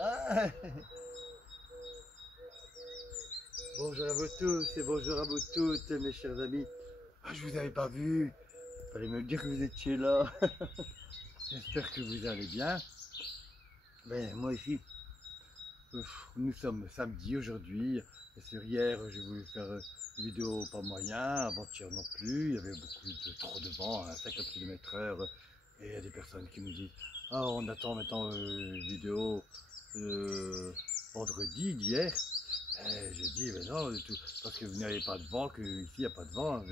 Ah. Bonjour à vous tous et bonjour à vous toutes, mes chers amis. Ah, je vous avais pas vu. Fallait me dire que vous étiez là. J'espère que vous allez bien. Ben, moi ici, nous sommes samedi aujourd'hui. Bien sûr, hier, j'ai voulu faire une vidéo pas moyen. Avant-hier non plus. Il y avait beaucoup trop de vent, à 50 km/h. Et il y a des personnes qui me disent: ah, on attend maintenant une vidéo vendredi d'hier. Et j'ai dit: ben non, du tout, parce que vous n'avez pas de vent, qu'ici il n'y a pas de vent,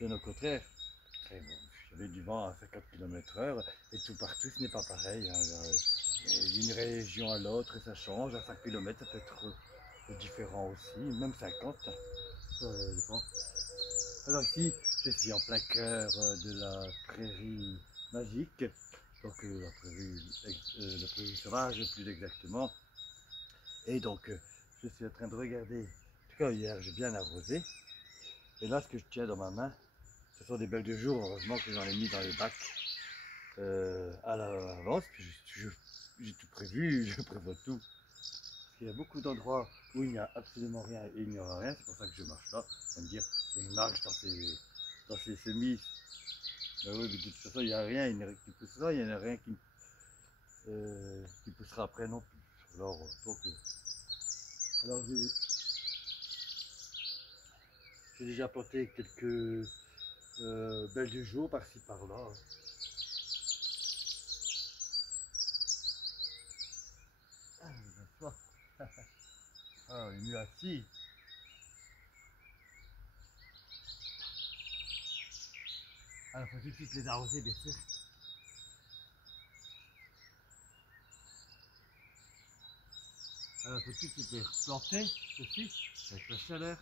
bien au contraire. Et bon, j'avais du vent à 50 km/h et tout partout, ce n'est pas pareil, hein. D'une région à l'autre, ça change. À 5 km, ça peut être différent aussi, même 50. Ça dépend. Alors ici, je suis en plein cœur de la prairie magique, donc la prairie sauvage plus exactement. Et donc, je suis en train de regarder. En tout cas, hier, j'ai bien arrosé. Et là, ce que je tiens dans ma main, ce sont des belles de jour. Heureusement que j'en ai mis dans les bacs à l'avance. J'ai tout prévu, je prévois tout. Parce qu'il y a beaucoup d'endroits où il n'y a absolument rien et il n'y aura rien. C'est pour ça que je marche là. On va me dire: il marche dans ces semis. Ben oui, mais de toute façon, il n'y a rien qui poussera. Il n'y en a rien qui poussera après non plus. Alors, alors j'ai déjà planté quelques belles de jour par-ci par-là. Ah, il est mieux assis. Alors, il faut tout de suite les arroser, bien sûr. Alors, il faut tout de suite les replanter aussi, avec la chaleur.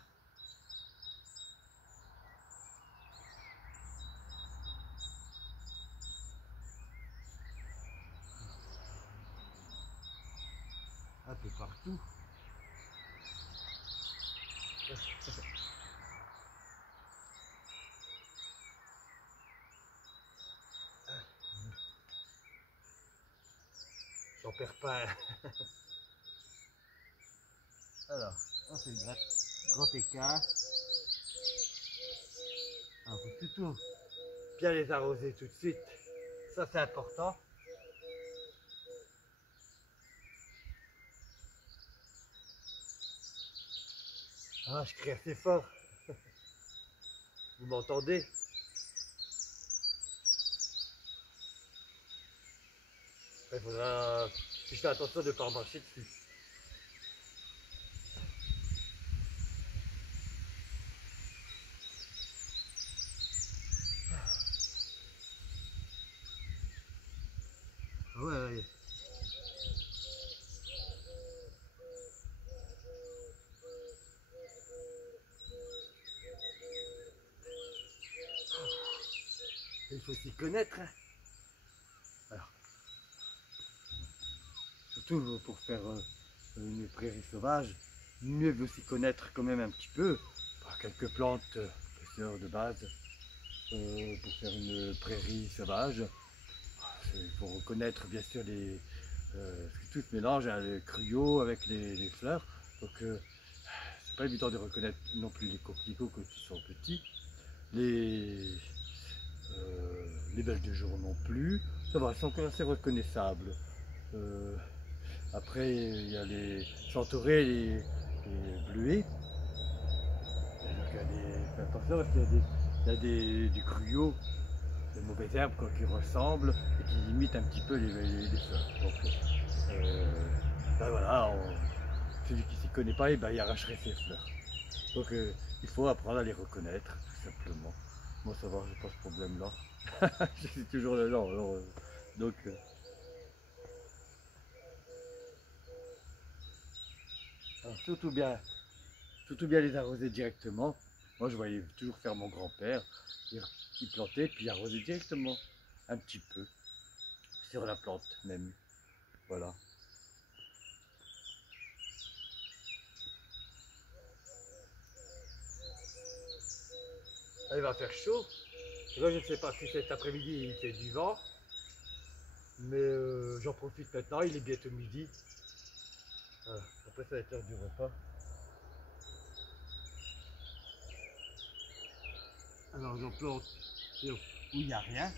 Un peu partout. J'en perds pas. Alors, on fait le grand écart. Alors, il faut plutôt bien les arroser tout de suite. Ça, c'est important. Ah, je crie assez fort. Vous m'entendez? Il faudra que je fais attention de ne pas marcher dessus. Ah ouais, ouais. Il faut s'y connaître, hein. Alors, surtout pour faire une prairie sauvage, mieux vaut s'y connaître quand même un petit peu, par quelques plantes de base, pour faire une prairie sauvage. Il faut reconnaître bien sûr parce que tout se mélange, hein, le cruyot avec les fleurs, donc c'est pas évident de reconnaître non plus les coquelicots quand ils sont petits, les, les belles de jour non plus. Ça va, c'est encore assez reconnaissable. Euh, Après, il y a les centaurées, les bleuets. Donc, fais attention parce qu'il y a, du cruyot, des mauvaises herbes quoi, qui ressemblent et qui imitent un petit peu les fleurs. Donc, ben voilà, celui qui s'y connaît pas, et ben, il arracherait ses fleurs. Donc, il faut apprendre à les reconnaître, tout simplement. Moi, ça va, j'ai pas ce problème-là. Je suis toujours là. Donc, alors, surtout bien les arroser directement. Moi, je voyais toujours faire mon grand-père, il plantait puis arroser directement, un petit peu, sur la plante même. Voilà. Là, il va faire chaud. Et là, je ne sais pas si cet après-midi il fait du vent, mais j'en profite maintenant, il est bientôt midi. Voilà. Après ça va être l'heure du repas. Alors j'en plante où il n'y a rien.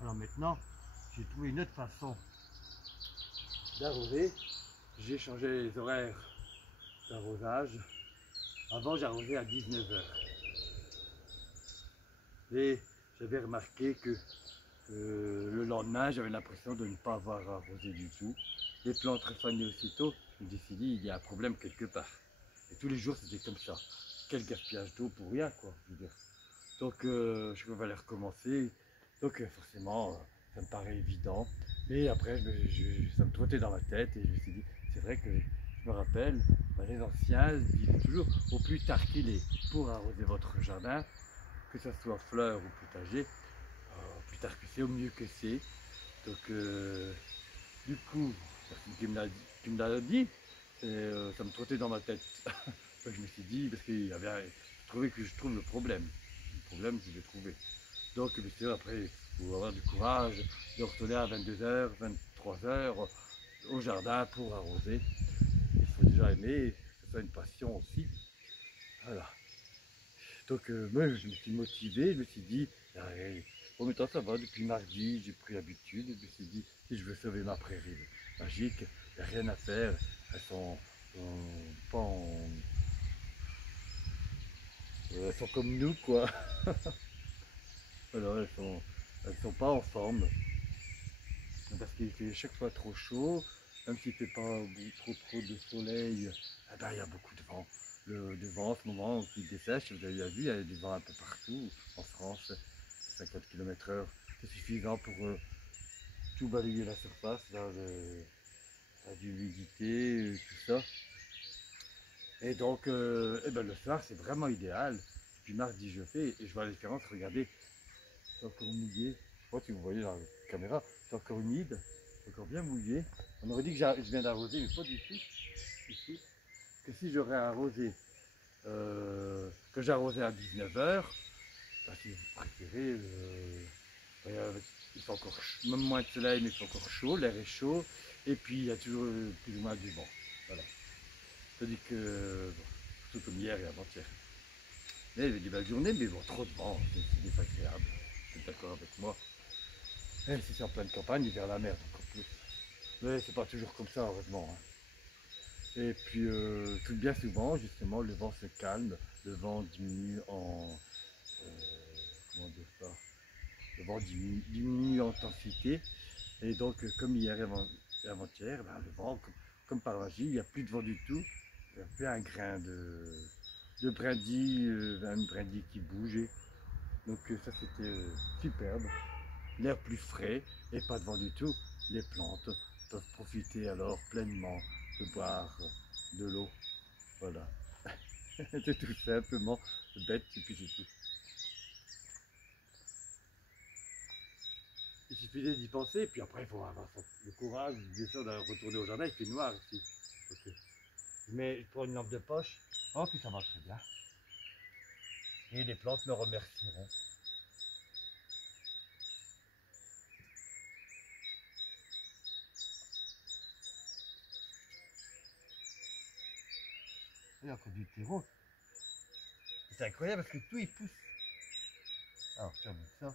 Alors maintenant, j'ai trouvé une autre façon d'arroser. J'ai changé les horaires d'arrosage. Avant, j'arrosais à 19 h. Et j'avais remarqué que le lendemain, j'avais l'impression de ne pas avoir arrosé du tout. Les plantes refanaient aussitôt. Je me suis dit, il y a un problème quelque part. Et tous les jours, c'était comme ça. Quel gaspillage d'eau pour rien, quoi, je veux dire. Donc, je vais aller recommencer. Donc, forcément, ça me paraît évident. Mais après, ça me trottait dans la tête et je me suis dit, c'est vrai que je me rappelle, les anciens disaient toujours, au plus tard qu'il est pour arroser votre jardin, que ce soit fleurs ou potager, au plus tard que c'est, au mieux que c'est. Donc, du coup, personne qui me l'a dit, ça me trottait dans ma tête. Donc, je me suis dit, parce qu'il y avait, je trouvais que je trouve le problème. Le problème, je l'ai trouvé. Donc, bien sûr, après, il faut avoir du courage de retourner à 22 h, 23 h au jardin pour arroser. Il faut déjà aimer, que ce soit une passion aussi. Voilà. Donc, moi, je me suis motivé, je me suis dit, bon, mais ça va, depuis mardi, j'ai pris l'habitude. Je me suis dit, si je veux sauver ma prairie magique, il n'y a rien à faire. Elles sont pas en. Elles sont comme nous, quoi. Alors, elles sont pas en forme. Parce qu'il fait chaque fois trop chaud, même s'il ne fait pas trop de soleil, eh ben, il y a beaucoup de vent. Le vent en ce moment qui dessèche, vous avez bien vu, il y a du vent un peu partout en France, 50 km/h, c'est suffisant pour tout balayer la surface, là, d'humidité, tout ça. Et donc, eh ben, le soir, c'est vraiment idéal. Puis mardi, je fais, et je vois la différence, regardez, c'est encore mouillé. Je sais pas si vous voyez dans la caméra, c'est encore humide, c'est encore bien mouillé. On aurait dit que je viens d'arroser, mais pas du tout. Ici. Que si j'aurais arrosé, que j'arrosais à 19 h, bah, si vous préférez, il fait encore même moins de soleil, mais il fait encore chaud, l'air est chaud, et puis il y a toujours plus ou moins du vent. Voilà. C'est-à-dire que, bon, surtout comme hier et avant-hier. Mais il y avait des belles journées, mais bon, trop de vent, c'est désagréable. Vous êtes d'accord avec moi? Et si c'est en pleine campagne, il vers la mer, encore plus. Mais c'est pas toujours comme ça, heureusement, hein. Et puis, tout bien souvent, justement, le vent se calme, le vent diminue en. Comment dire ça? Le vent diminue en intensité. Et donc, comme hier et avant-hier, ben, le vent, comme par magie, il n'y a plus de vent du tout. Il n'y a plus un grain de brindille, une brindille qui bougeait. Donc, ça, c'était superbe. L'air plus frais et pas de vent du tout. Les plantes peuvent profiter alors pleinement de boire de l'eau. Voilà. C'est tout simplement bête et puis c'est tout. Il suffisait d'y penser et puis après il faut avoir le courage, bien sûr, de retourner au jardin. Il fait noir ici. Okay. Je prends une lampe de poche. Oh, puis ça va très bien. Et les plantes me remercieront. Il y a encore du terreau. C'est incroyable parce que tout il pousse. Alors, je termine ça.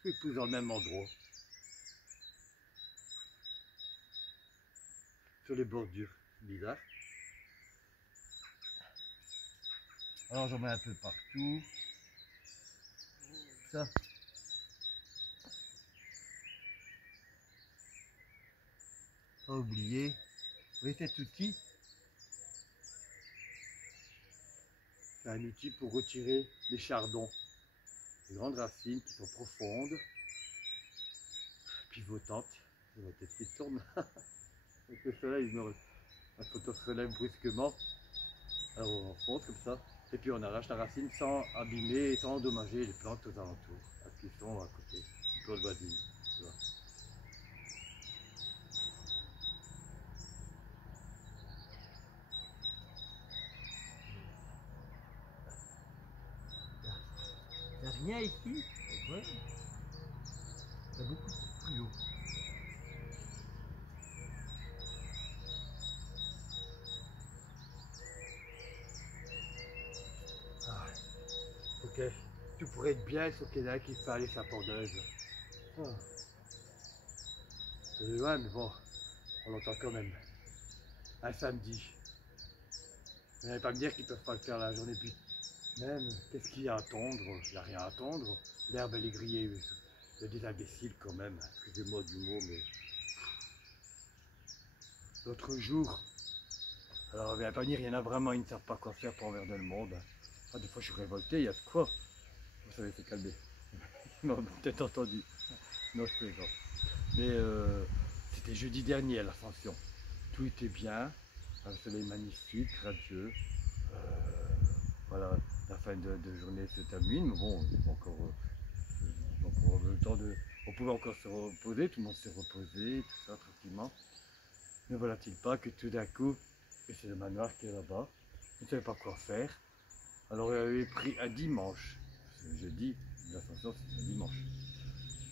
Tout il pousse dans le même endroit. Sur les bordures. Bizarre. Alors j'en mets un peu partout. Ça. Pas oublier. Vous voyez cet outil? C'est un outil pour retirer les chardons. Les grandes racines qui sont profondes, pivotantes. C'est ma tête qui tourne. Avec le soleil, la photo se relève brusquement. Alors on fonce comme ça. Et puis on arrache la racine sans abîmer et sans endommager les plantes aux alentours, à ce qu'ils sont à côté. Claude Badine, tu vois. Il n'y a rien ici, voilà. Il y a beaucoup plus haut. Ah, ok, tout pourrait être bien, sauf qu'il y en a un qui fait aller sa pendeuse. Ah. C'est loin, mais bon, on l'entend quand même. Un samedi. Vous n'allez pas me dire qu'ils ne peuvent pas le faire la journée, puis même, qu'est-ce qu'il y a à attendre? Il n'y a rien à attendre. L'herbe, elle est grillée. Il y a des imbéciles quand même, excusez-moi du mot, mais... L'autre jour, alors il n'y a pas dire, il y en a vraiment, ils ne savent pas quoi faire pour envers le monde. Ah, des fois, je suis révolté, il y a de quoi. Vous savez, c'est calmé. Ils m'ont peut-être entendu. Non, je plaisante. Mais c'était jeudi dernier à l'Ascension. Tout était bien, un soleil magnifique, radieux. Euh, voilà, la fin de journée se termine, mais bon, encore, encore le temps de... On pouvait encore se reposer, tout le monde s'est reposé, tout ça, tranquillement. Ne voilà-t-il pas que tout d'un coup, et c'est le manoir qui est là-bas, je ne savais pas quoi faire. Alors il avait pris un dimanche, c'est jeudi, l'Ascension c'est un dimanche,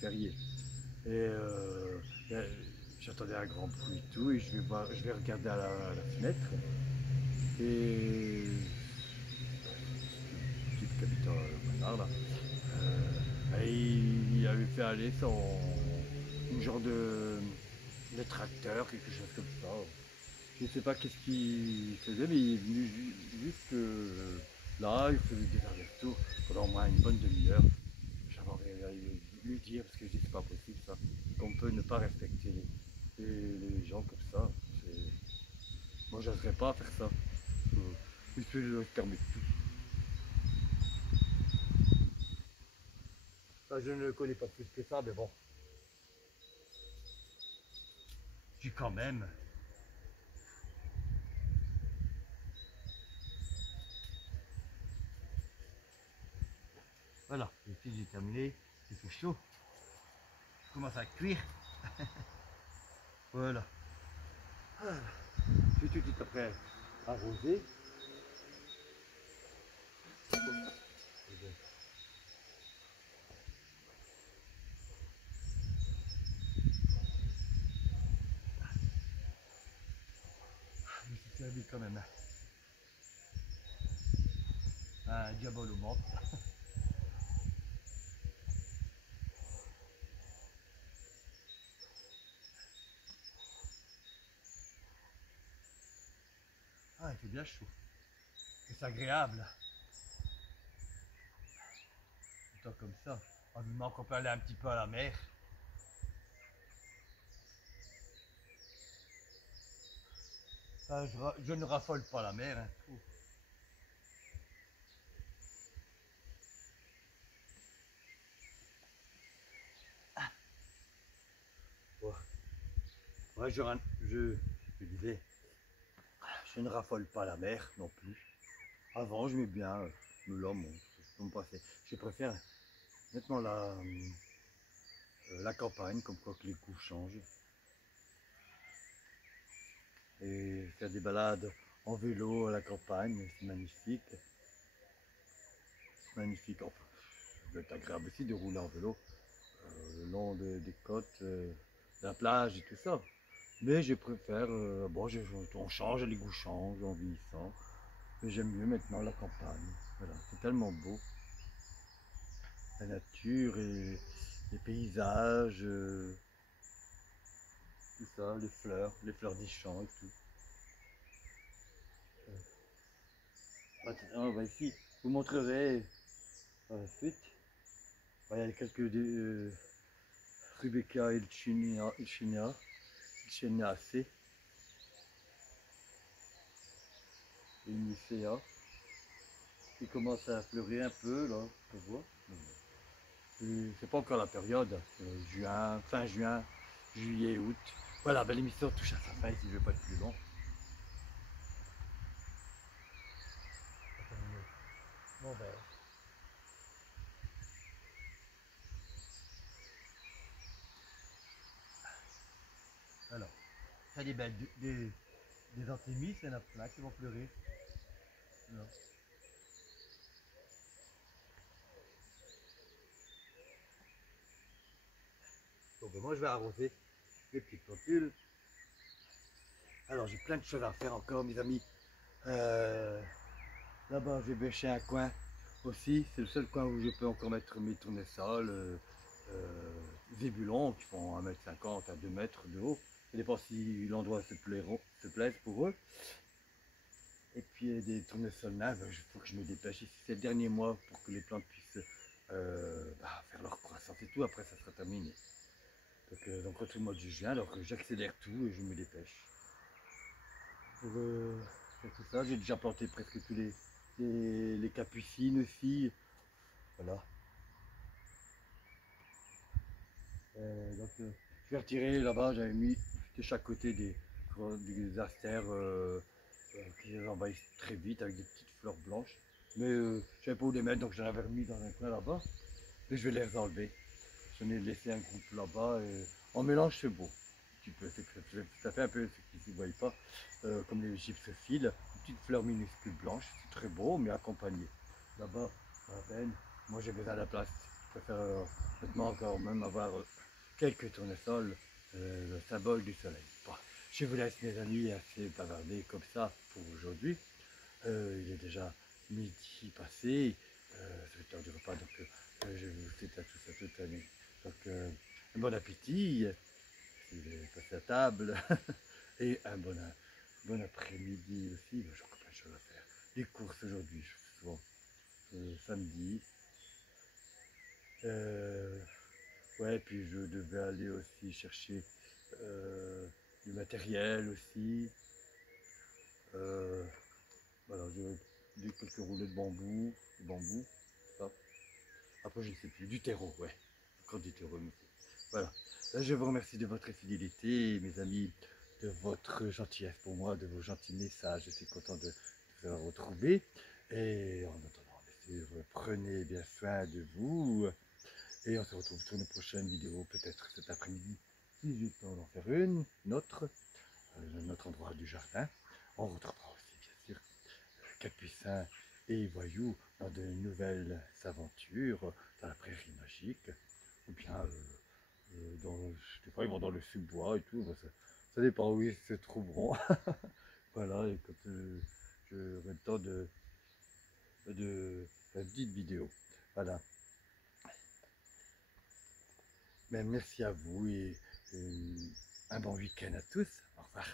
férié. Et j'entendais un grand bruit et tout, et je vais regarder à la fenêtre. Et le type qui habite au manoir là, il avait fait aller une genre de tracteur, quelque chose comme ça. Je ne sais pas qu'est-ce qu'il faisait, mais il est venu juste là, il faisait des allers-retours pendant au moins une bonne demi-heure. J'avais lui dire, parce que je dis c'est pas possible ça, qu'on peut ne pas respecter les gens comme ça. Moi j'oserais pas faire ça. Il se permet tout. Enfin, je ne le connais pas plus que ça, mais bon. Je dis quand même. Voilà, ici j'ai terminé, il fait chaud. Je commence à cuire. Voilà. Je suis tout de suite après arrosé. Je me suis servi quand même un diabole au menthe. Ah, il fait bien chaud. Et c'est agréable. Tout comme ça. On me manque qu'on peut aller un petit peu à la mer. Ah, je ne raffole pas la mer. Hein. Ouais. Ouais, je disais, je ne raffole pas la mer non plus. Avant, je mets bien le lom, on passait. Je préfère maintenant la campagne, comme quoi que les goûts changent. Et faire des balades en vélo à la campagne, c'est magnifique. C'est magnifique. Enfin, ça doit être agréable aussi de rouler en vélo le long des côtes, de la plage et tout ça. Mais je préfère, bon, on change, les goûts changent en vieillissant. Mais j'aime mieux maintenant la campagne. Voilà, c'est tellement beau. La nature et les paysages, tout ça, les fleurs des champs et tout. Maintenant, bah, ici, je vous montrerai par la suite. Bah, il y a quelques Rubecca et Ilcheniacea et Nicea qui commence à fleurir un peu là, on voit. C'est pas encore la période, c'est juin, fin juin, juillet, août. Voilà, ben, l'émission touche à sa fin ici, je ne vais pas être plus long. Bon ben, Ça, des antémis, il y en a plein qui vont pleurer. Non. Donc moi je vais arroser les petites plantules. Alors j'ai plein de choses à faire encore mes amis. Là-bas j'ai bêché un coin aussi. C'est le seul coin où je peux encore mettre mes tournesols, zébulons qui font 1,50 m à 2 mètres de haut. Ça dépend si l'endroit se plaise pour eux. Et puis des tournesols nains, il faut que je me dépêche. Ici c'est le dernier mois pour que les plantes puissent faire leur croissance et tout. Après ça sera terminé. Donc entre le mois de juin, alors j'accélère tout et je me dépêche. Pour faire tout ça, j'ai déjà planté presque tous les capucines aussi. Voilà. Je vais retirer là-bas, j'avais mis de chaque côté des astères qui les envahissent très vite avec des petites fleurs blanches. Mais je savais pas où les mettre, donc j'en avais remis dans un coin là-bas. Mais je vais les enlever. J'en ai laissé un groupe là-bas et en mélange c'est beau. Ça fait un peu ce qui ne se voit pas, comme les gypsophiles, une petite fleur minuscule blanche, c'est très beau mais accompagné. Là-bas, à peine, moi j'ai besoin de la place. Je préfère maintenant encore même avoir quelques tournesols, le symbole du soleil. Bon, je vous laisse mes amis assez bavarder comme ça pour aujourd'hui. Il est déjà midi passé, c'est l'heure du repas, donc je vous souhaite à tous à toute année. Donc bon appétit, si vous avez passé à table, et un bon après-midi aussi. J'ai encore plein de choses à faire. Les courses aujourd'hui, je fais souvent samedi. Ouais, puis je devais aller aussi chercher du matériel aussi. Voilà, j'ai quelques roulets de bambou, ça. Après je ne sais plus, du terreau, ouais, encore du terreau. Voilà, là, je vous remercie de votre fidélité, mes amis, de votre gentillesse pour moi, de vos gentils messages. Je suis content de vous avoir retrouvé. Et en attendant, bien sûr, prenez bien soin de vous. Et on se retrouve sur une prochaine vidéo, peut-être cet après-midi, si j'ai le temps d'en faire une autre, notre endroit du jardin. On retrouvera aussi, bien sûr, Capucin et Voyou dans de nouvelles aventures dans la prairie magique, ou bien des fois ils vont dans le sous-bois et tout, ça dépend où ils se trouveront. Voilà, et quand j'aurai le temps de la petite vidéo. Voilà. Mais merci à vous et un bon week-end à tous. Au revoir.